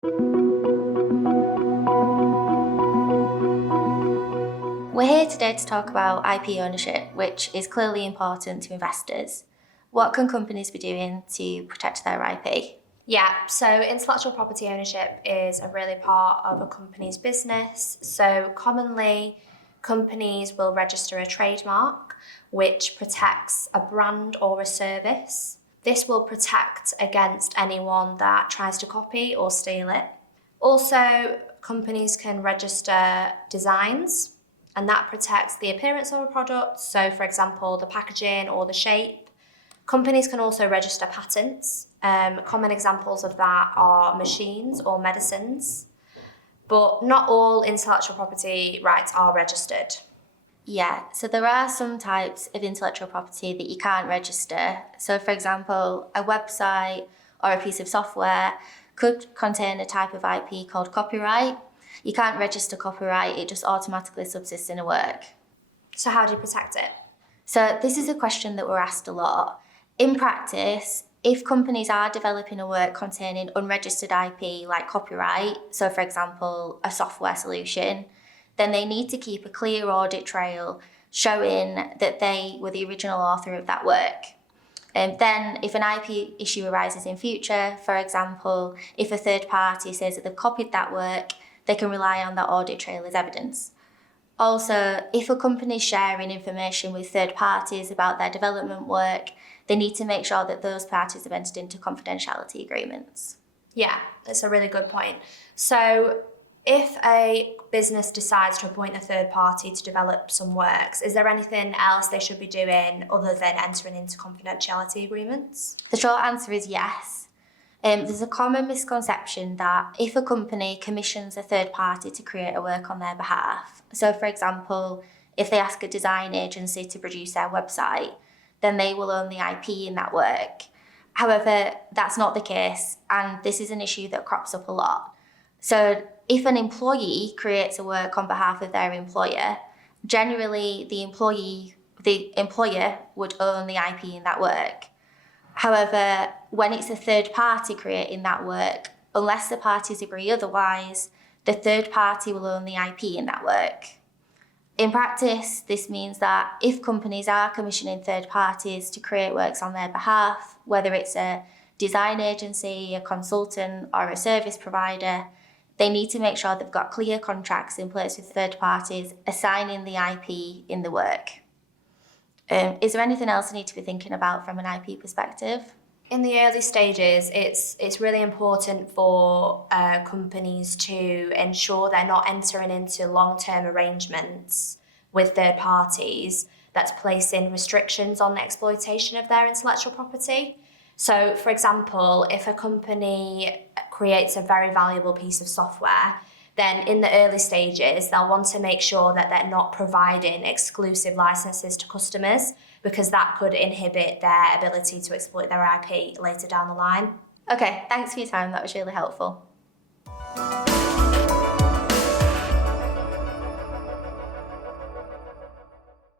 We're here today to talk about IP ownership, which is clearly important to investors. What can companies be doing to protect their IP? Yeah, so intellectual property ownership is a really part of a company's business. So commonly, companies will register a trademark which protects a brand or a service. This will protect against anyone that tries to copy or steal it. Also, companies can register designs, and that protects the appearance of a product. So, for example, the packaging or the shape. Companies can also register patents. Common examples of that are machines or medicines. But not all intellectual property rights are registered. Yeah, so there are some types of intellectual property that you can't register. So, for example, a website or a piece of software could contain a type of IP called copyright. You can't register copyright, it just automatically subsists in a work. So how do you protect it? So this is a question that we're asked a lot. In practice, if companies are developing a work containing unregistered IP like copyright, so for example, a software solution, then they need to keep a clear audit trail showing that they were the original author of that work. And then if an IP issue arises in future, for example, if a third party says that they've copied that work, they can rely on that audit trail as evidence. Also, if a company is sharing information with third parties about their development work, they need to make sure that those parties have entered into confidentiality agreements. Yeah, that's a really good point. So if a business decides to appoint a third party to develop some works, is there anything else they should be doing other than entering into confidentiality agreements? The short answer is yes. There's a common misconception that if a company commissions a third party to create a work on their behalf, so for example, if they ask a design agency to produce their website, then they will own the IP in that work. However, that's not the case, and this is an issue that crops up a lot. So if an employee creates a work on behalf of their employer, generally the employer would own the IP in that work. However, when it's a third party creating that work, unless the parties agree otherwise, the third party will own the IP in that work. In practice, this means that if companies are commissioning third parties to create works on their behalf, whether it's a design agency, a consultant, or a service provider, they need to make sure they've got clear contracts in place with third parties assigning the IP in the work. Is there anything else I need to be thinking about from an IP perspective? In the early stages, it's really important for companies to ensure they're not entering into long-term arrangements with third parties that's placing restrictions on the exploitation of their intellectual property. So, for example, if a company creates a very valuable piece of software, then in the early stages, they'll want to make sure that they're not providing exclusive licenses to customers, because that could inhibit their ability to exploit their IP later down the line. Okay, thanks for your time. That was really helpful.